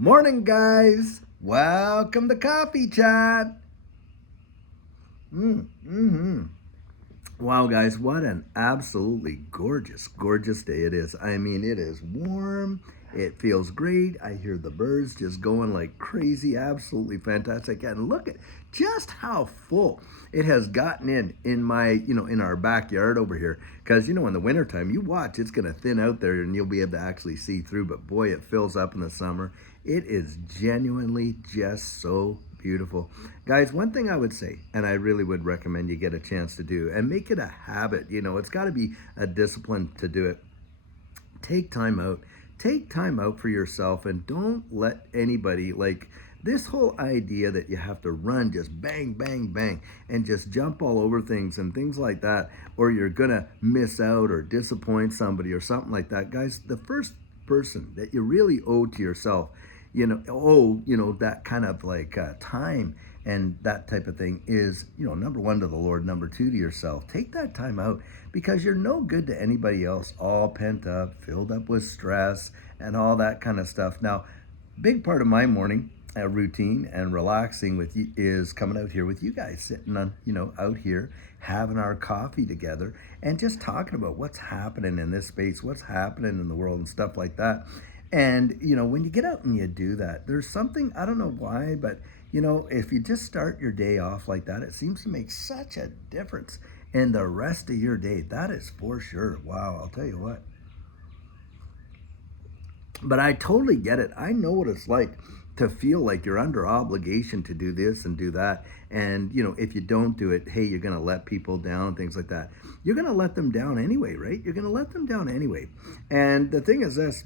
Morning, guys. Welcome to Coffee Chat. Mm-hmm. Wow, guys, what an absolutely gorgeous, gorgeous day it is. I mean, it is warm. It feels great. I hear the birds just going like crazy. Absolutely fantastic. And look at just how full it has gotten in my, in our backyard over here. Because, in the wintertime, you watch, it's going to thin out there and you'll be able to actually see through. But boy, it fills up in the summer. It is genuinely just so beautiful. Guys, one thing I would say, and I really would recommend you get a chance to do, and make it a habit, it's got to be a discipline to do it. Take time out. Take time out for yourself and don't let anybody like this whole idea that you have to run just bang, bang, bang and just jump all over things and things like that, or you're gonna miss out or disappoint somebody or something like that. Guys, the first person that you really owe to yourself, that kind of like time and that type of thing is, number one to the Lord, number two to yourself. Take that time out because you're no good to anybody else, all pent up, filled up with stress and all that kind of stuff. Now, big part of my morning routine and relaxing with you is coming out here with you guys, sitting on, out here having our coffee together and just talking about what's happening in this space, what's happening in the world and stuff like that. And, when you get out and you do that, there's something, I don't know why, but, if you just start your day off like that, it seems to make such a difference in the rest of your day. That is for sure. Wow, I'll tell you what. But I totally get it. I know what it's like to feel like you're under obligation to do this and do that. And, if you don't do it, hey, you're going to let people down, things like that. You're going to let them down anyway, right? You're going to let them down anyway. And the thing is this,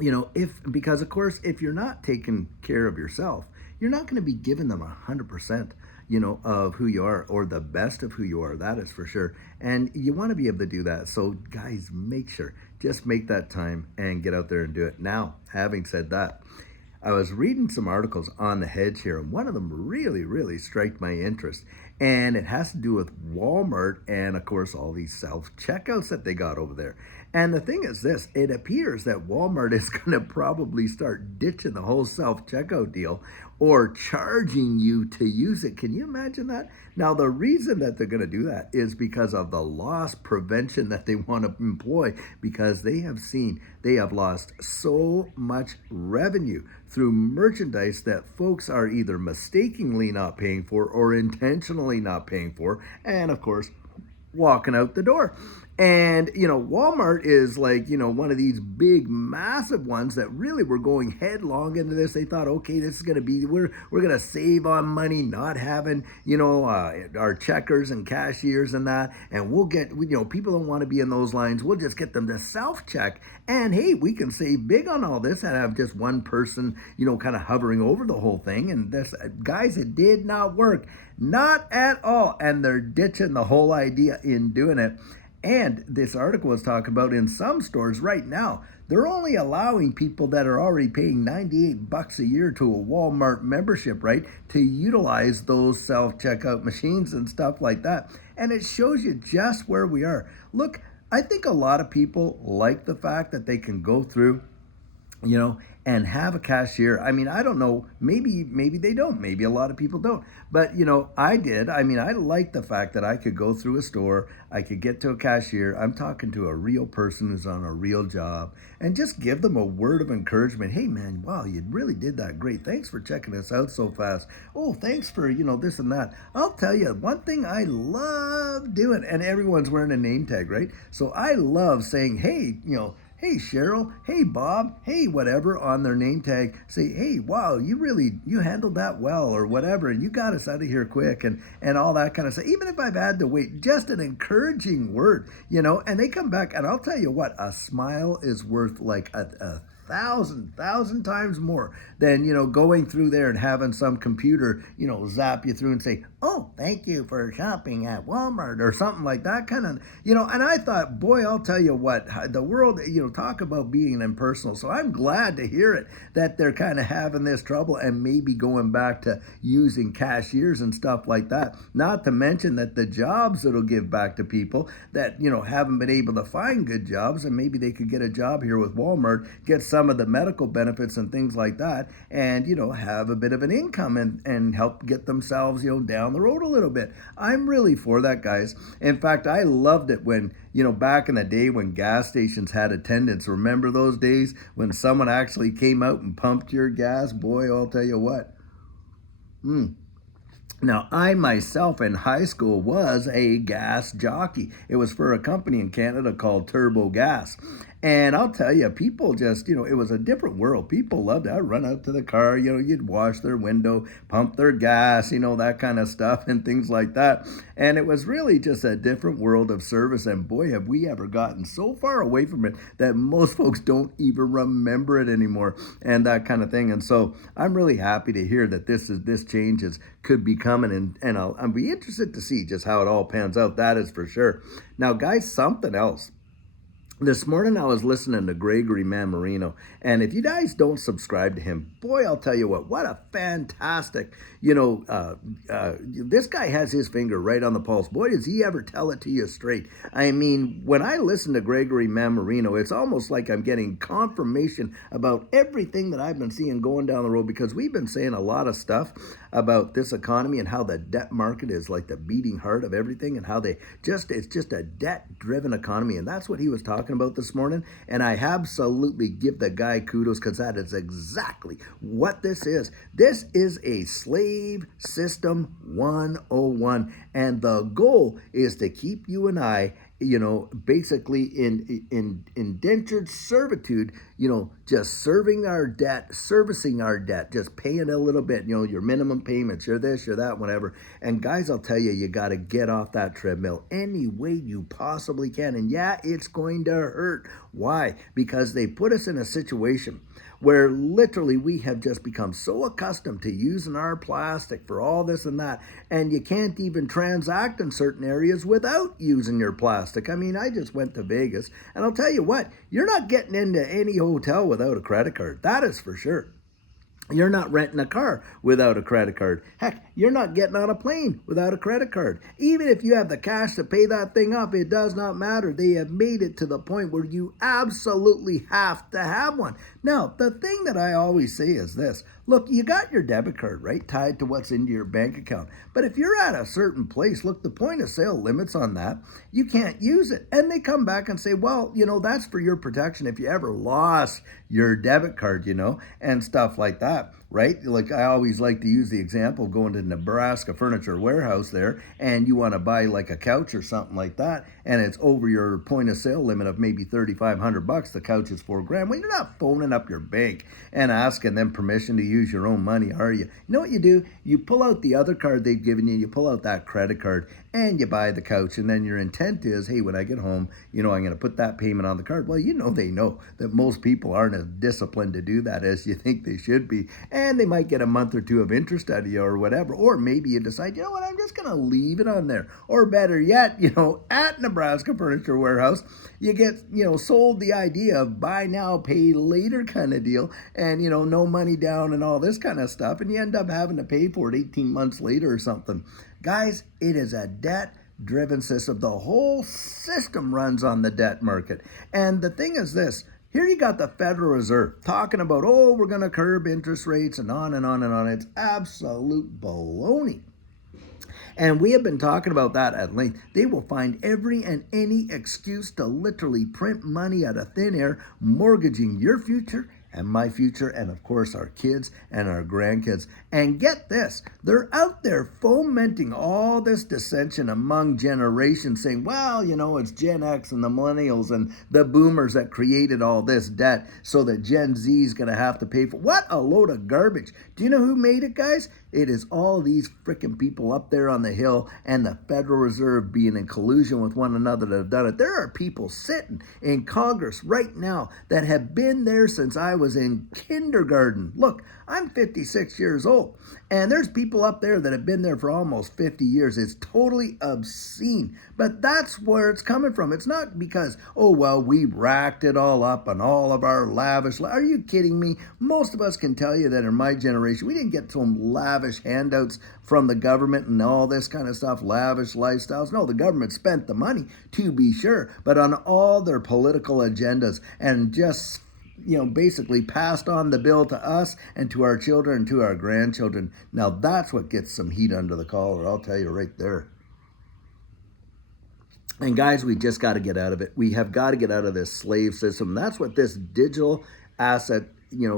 if because of course if you're not taking care of yourself, you're not going to be giving them 100%, of who you are, or the best of who you are. That is for sure. And you want to be able to do that. So guys, make sure, just make that time and get out there and do it. Now, having said that, I was reading some articles on the hedge here, and one of them really, really struck my interest. And it has to do with Walmart and, of course, all these self checkouts that they got over there. And the thing is this, it appears that Walmart is going to probably start ditching the whole self checkout deal or charging you to use it. Can you imagine that? Now, the reason that they're going to do that is because of the loss prevention that they want to employ, because they have lost so much revenue through merchandise that folks are either mistakenly not paying for or intentionally not paying for. And of course, walking out the door. And, Walmart is like, one of these big, massive ones that really were going headlong into this. They thought, okay, this is going to be, we're going to save on money, not having, our checkers and cashiers and that. And we'll get, people don't want to be in those lines. We'll just get them to self check. And hey, we can save big on all this and have just one person, kind of hovering over the whole thing. And this, guys, it did not work. Not at all. And they're ditching the whole idea in doing it. And this article was talking about in some stores right now, they're only allowing people that are already paying $98 a year to a Walmart membership, right, to utilize those self checkout machines and stuff like that. And it shows you just where we are. Look, I think a lot of people like the fact that they can go through, and have a cashier. I mean, I don't know. Maybe they don't. Maybe a lot of people don't. But I did. I mean, I like the fact that I could go through a store, I could get to a cashier. I'm talking to a real person who's on a real job, and just give them a word of encouragement. Hey, man, wow, you really did that great. Thanks for checking us out so fast. Oh, thanks for this and that. I'll tell you one thing I love doing, and everyone's wearing a name tag, right? So I love saying, hey, hey Cheryl, hey Bob, hey whatever on their name tag, say, hey, wow, you handled that well or whatever, and you got us out of here quick and all that kind of stuff. Even if I've had to wait, just an encouraging word, and they come back, and I'll tell you what, a smile is worth like a thousand times more than going through there and having some computer zap you through and say, oh, thank you for shopping at Walmart or something like that kind of and I thought, boy, I'll tell you what, the world, talk about being impersonal. So I'm glad to hear it that they're kind of having this trouble and maybe going back to using cashiers and stuff like that. Not to mention that the jobs it'll give back to people that haven't been able to find good jobs, and maybe they could get a job here with Walmart, get some some of the medical benefits and things like that, and have a bit of an income and help get themselves down the road a little bit. I'm really for that, guys. In fact, I loved it when back in the day when gas stations had attendants. Remember those days when someone actually came out and pumped your gas? Boy, I'll tell you what. Now, I myself in high school was a gas jockey. It was for a company in Canada called Turbo Gas. And I'll tell you, people just, it was a different world. People loved it. I'd run out to the car, you'd wash their window, pump their gas, that kind of stuff and things like that. And it was really just a different world of service. And boy, have we ever gotten so far away from it that most folks don't even remember it anymore and that kind of thing. And so I'm really happy to hear that this changes could be coming, and I'll be interested to see just how it all pans out. That is for sure. Now, guys, something else. This morning I was listening to Gregory Mannarino, and if you guys don't subscribe to him, boy, I'll tell you what a fantastic, this guy has his finger right on the pulse. Boy, does he ever tell it to you straight. I mean, when I listen to Gregory Mannarino, it's almost like I'm getting confirmation about everything that I've been seeing going down the road, because we've been saying a lot of stuff about this economy and how the debt market is like the beating heart of everything, and how it's just a debt-driven economy, and that's what he was talking about this morning. And I absolutely give the guy kudos, because that is exactly what this is. This is a slave system 101, and the goal is to keep you and I basically in indentured servitude, just serving our debt, servicing our debt, just paying a little bit, your minimum payments, you're this, you're that, whatever. And guys, I'll tell you, you got to get off that treadmill any way you possibly can. And yeah, it's going to hurt. Why? Because they put us in a situation where literally we have just become so accustomed to using our plastic for all this and that, and you can't even transact in certain areas without using your plastic. I mean, I just went to Vegas, and I'll tell you what, you're not getting into any hotel without a credit card. That is for sure. You're not renting a car without a credit card. Heck, you're not getting on a plane without a credit card. Even if you have the cash to pay that thing up, it does not matter. They have made it to the point where you absolutely have to have one. Now, the thing that I always say is this. Look, you got your debit card, right, tied to what's into your bank account. But if you're at a certain place, look, the point of sale limits on that, you can't use it. And they come back and say, well, that's for your protection if you ever lost your debit card, and stuff like that, right? Like, I always like to use the example of going to Nebraska Furniture Warehouse there, and you want to buy like a couch or something like that, and it's over your point of sale limit of maybe $3,500. The couch is $4,000. Well, you're not phoning up your bank and asking them permission to use your own money, are you? You know what you do? You pull out the other card they've given you, you pull out that credit card, and you buy the couch, and then your intent is, hey, when I get home, I'm going to put that payment on the card. Well, they know that most people aren't as disciplined to do that as you think they should be, and they might get a month or two of interest out of you or whatever, or maybe you decide, you know what, I'm just going to leave it on there. Or better yet, at Nebraska Furniture Warehouse, you get, sold the idea of buy now, pay later kind of deal, and, no money down and all this kind of stuff, and you end up having to pay for it 18 months later or something. Guys, it is a debt-driven system. The whole system runs on the debt market. And the thing is this, here you got the Federal Reserve talking about, we're going to curb interest rates and on and on and on. It's absolute baloney. And we have been talking about that at length. They will find every and any excuse to literally print money out of thin air, mortgaging your future and my future, and of course our kids and our grandkids. And get this, they're out there fomenting all this dissension among generations, saying, well, it's Gen X and the millennials and the boomers that created all this debt so that Gen Z is going to have to pay for. What a load of garbage. Do you know who made it, guys? It is all these freaking people up there on the Hill and the Federal Reserve being in collusion with one another that have done it. There are people sitting in Congress right now that have been there since I was in kindergarten. Look, I'm 56 years old, and there's people up there that have been there for almost 50 years. It's totally obscene, but that's where it's coming from. It's not because, we racked it all up on all of our lavish. Are you kidding me? Most of us can tell you that in my generation, we didn't get some lavish handouts from the government and all this kind of stuff, lavish lifestyles. No, the government spent the money, to be sure, but on all their political agendas and just basically passed on the bill to us and to our children and to our grandchildren. Now that's what gets some heat under the collar, I'll tell you right there. And guys, we just got to get out of it. We have got to get out of this slave system. That's what this digital asset,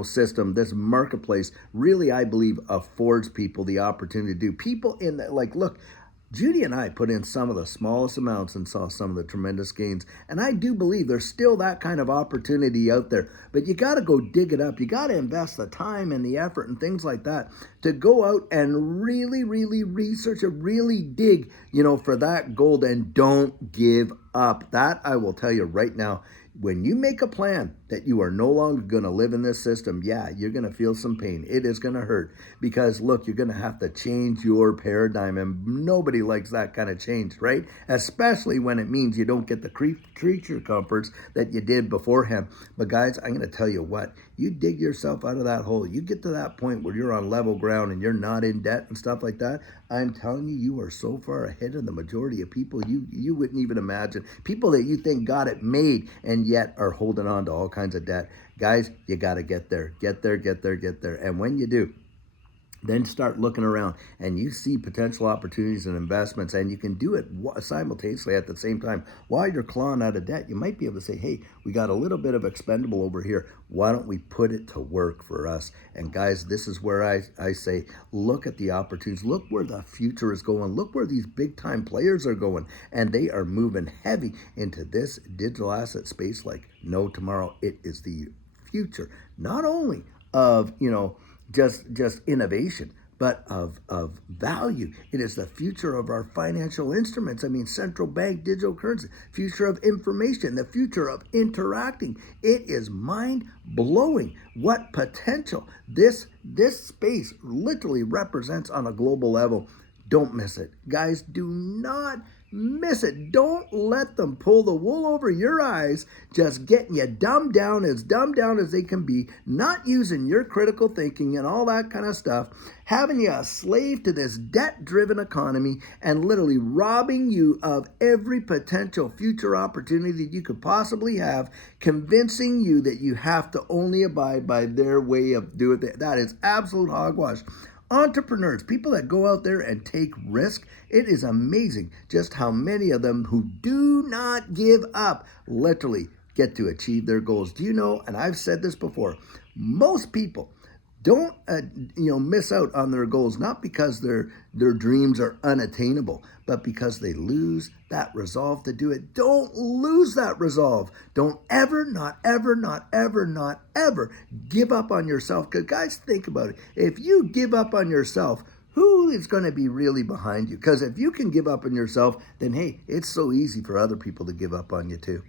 system, this marketplace really, I believe, affords people the opportunity to do. People in that, like, look, Judy and I put in some of the smallest amounts and saw some of the tremendous gains. And I do believe there's still that kind of opportunity out there. But you got to go dig it up. You got to invest the time and the effort and things like that to go out and really, really research it, really dig, for that gold, and don't give up. That I will tell you right now. When you make a plan that you are no longer going to live in this system, yeah, you're going to feel some pain. It is going to hurt because, look, you're going to have to change your paradigm, and nobody likes that kind of change, right? Especially when it means you don't get the creature comforts that you did beforehand. But guys, I'm going to tell you what, you dig yourself out of that hole, you get to that point where you're on level ground and you're not in debt and stuff like that, I'm telling you, you are so far ahead of the majority of people you wouldn't even imagine. People that you think got it made and yet are holding on to all kinds of debt. Guys, you got to get there. Get there, get there, get there. And when you do, then start looking around and you see potential opportunities and investments, and you can do it simultaneously at the same time. While you're clawing out of debt, you might be able to say, hey, we got a little bit of expendable over here. Why don't we put it to work for us? And guys, this is where I say, look at the opportunities. Look where the future is going. Look where these big time players are going. And they are moving heavy into this digital asset space like no tomorrow. It is the future, not only of, just innovation, but of value. It is the future of our financial instruments. I mean, central bank digital currency, future of information, the future of interacting. It is mind-blowing what potential this space literally represents on a global level. Don't miss it. Guys, do not miss it. Don't let them pull the wool over your eyes, just getting you dumbed down as they can be, not using your critical thinking and all that kind of stuff, having you a slave to this debt-driven economy and literally robbing you of every potential future opportunity that you could possibly have, convincing you that you have to only abide by their way of doing it. That is absolute hogwash. Entrepreneurs, people that go out there and take risk, it is amazing just how many of them who do not give up literally get to achieve their goals. Do you know, and I've said this before, most people don't miss out on their goals, not because their dreams are unattainable, but because they lose that resolve to do it. Don't lose that resolve. Don't ever, not ever, not ever, not ever give up on yourself. Because guys, think about it. If you give up on yourself, who is going to be really behind you? Because if you can give up on yourself, then hey, it's so easy for other people to give up on you too.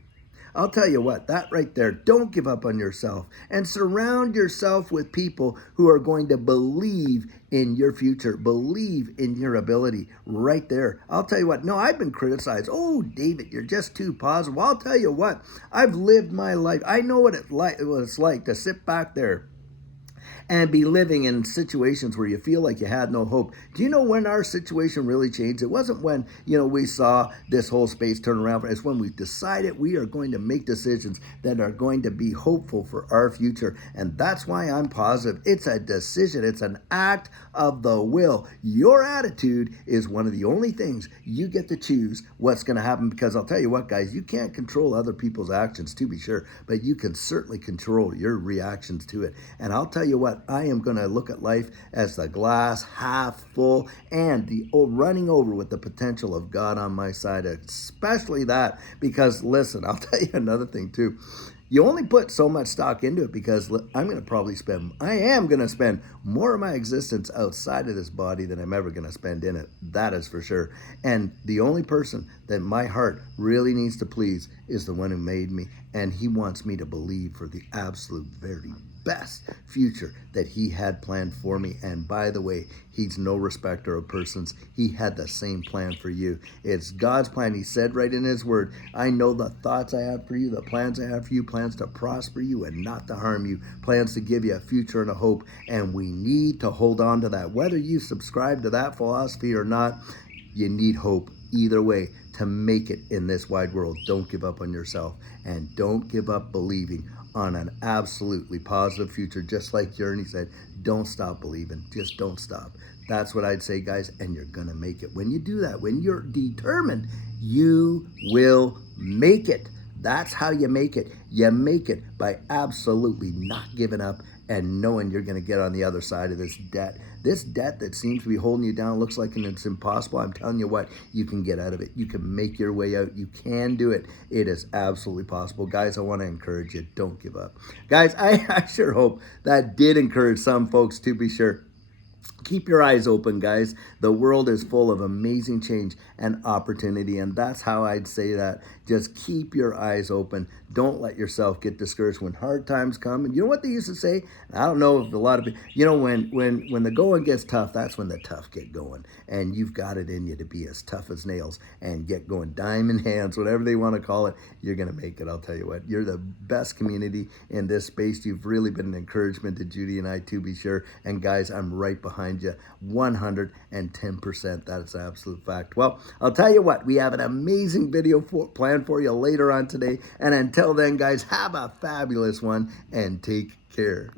I'll tell you what, that right there, don't give up on yourself, and surround yourself with people who are going to believe in your future, believe in your ability right there. I'll tell you what, no, I've been criticized. Oh, David, you're just too positive. Well, I'll tell you what, I've lived my life. I know what it's like to sit back there and be living in situations where you feel like you had no hope. Do you know when our situation really changed? It wasn't when, we saw this whole space turn around. It's when we decided we are going to make decisions that are going to be hopeful for our future. And that's why I'm positive. It's a decision. It's an act of the will. Your attitude is one of the only things you get to choose what's going to happen, because I'll tell you what, guys, you can't control other people's actions, to be sure, but you can certainly control your reactions to it. And I'll tell you what, I am going to look at life as the glass half full and the running over with the potential of God on my side, especially that, because listen, I'll tell you another thing too. You only put so much stock into it, because I am going to spend more of my existence outside of this body than I'm ever going to spend in it. That is for sure. And the only person that my heart really needs to please is the one who made me. And he wants me to believe for the absolute very best future that he had planned for me. And by the way, he's no respecter of persons. He had the same plan for you. It's God's plan. He said right in his word, I know the thoughts I have for you, the plans I have for you, plans to prosper you and not to harm you, plans to give you a future and a hope. And we need to hold on to that. Whether you subscribe to that philosophy or not, you need hope either way to make it in this wide world. Don't give up on yourself, and don't give up believing. on an absolutely positive future, just like Journey said. Don't stop believing. Just don't stop. That's what I'd say, guys, and you're going to make it. When you do that, when you're determined, you will make it. That's how you make it. You make it by absolutely not giving up and knowing you're going to get on the other side of this debt. This debt that seems to be holding you down looks like it's impossible. I'm telling you what, you can get out of it. You can make your way out. You can do it. It is absolutely possible. Guys, I want to encourage you. Don't give up. Guys, I sure hope that did encourage some folks to be sure. Keep your eyes open, guys. The world is full of amazing change and opportunity, and that's how I'd say that. Just keep your eyes open. Don't let yourself get discouraged when hard times come. And you know what they used to say? I don't know if a lot of people, when the going gets tough, that's when the tough get going. And you've got it in you to be as tough as nails and get going. Diamond hands, whatever they want to call it, you're going to make it. I'll tell you what, you're the best community in this space. You've really been an encouragement to Judy and I, to be sure. And guys, I'm right behind you 110%. That's an absolute fact. Well, I'll tell you what, we have an amazing video planned for you later on today. And until then, guys, have a fabulous one and take care.